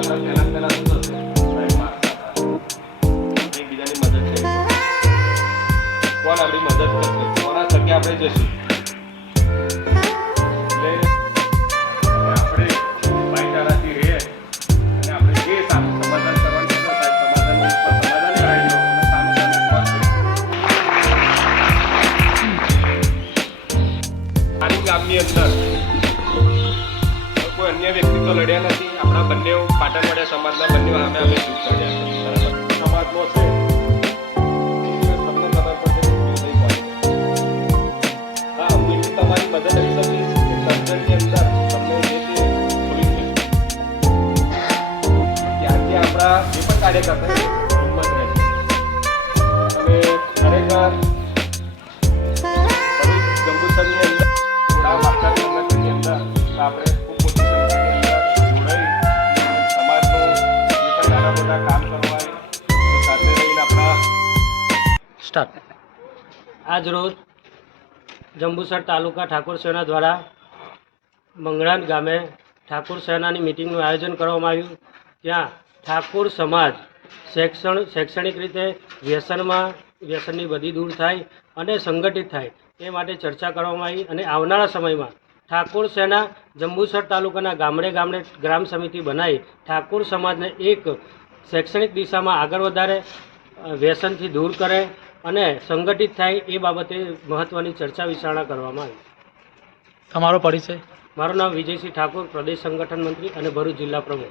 કોણ આપણી મદદ કરશે કોના થકી આપણે જશું ગામની અંદર અન્ય વ્યક્તિ તો લડ્યા નથી. આપણા બંને પાટણવાડિયા સમાજના બંને સામે અમે ચૂપ લડ્યા છે. સમાજનો છે તમારી મદદ કરી આપણા જે સ્ટાર્ટ. આજ રોજ જંબુસર તાલુકા ઠાકોર સેના દ્વારા મંગળાન ગામે ઠાકોર સેનાની મિટિંગનું આયોજન કરવામાં આવ્યું. ત્યાં ઠાકોર સમાજ શૈક્ષણ, શૈક્ષણિક રીતે વ્યસનમાં, વ્યસનની બધી દૂર થાય અને સંગઠિત થાય એ માટે ચર્ચા કરવામાં આવી અને આવનારા સમયમાં ઠાકોર સેના જંબુસર તાલુકાના ગામડે ગામડે ગ્રામ સમિતિ બનાવી ઠાકોર સમાજને એક શૈક્ષણિક દિશામાં આગળ વધારે વ્યસનથી દૂર કરે અને સંગઠિત થાય એ બાબતે મહત્ત્વની ચર્ચા વિચારણા કરવામાં આવી. તમારો પરિચય? મારું નામ વિજયસિંહ ઠાકોર પ્રદેશ સંગઠન મંત્રી અને ભરૂચ જિલ્લા પ્રમુખ.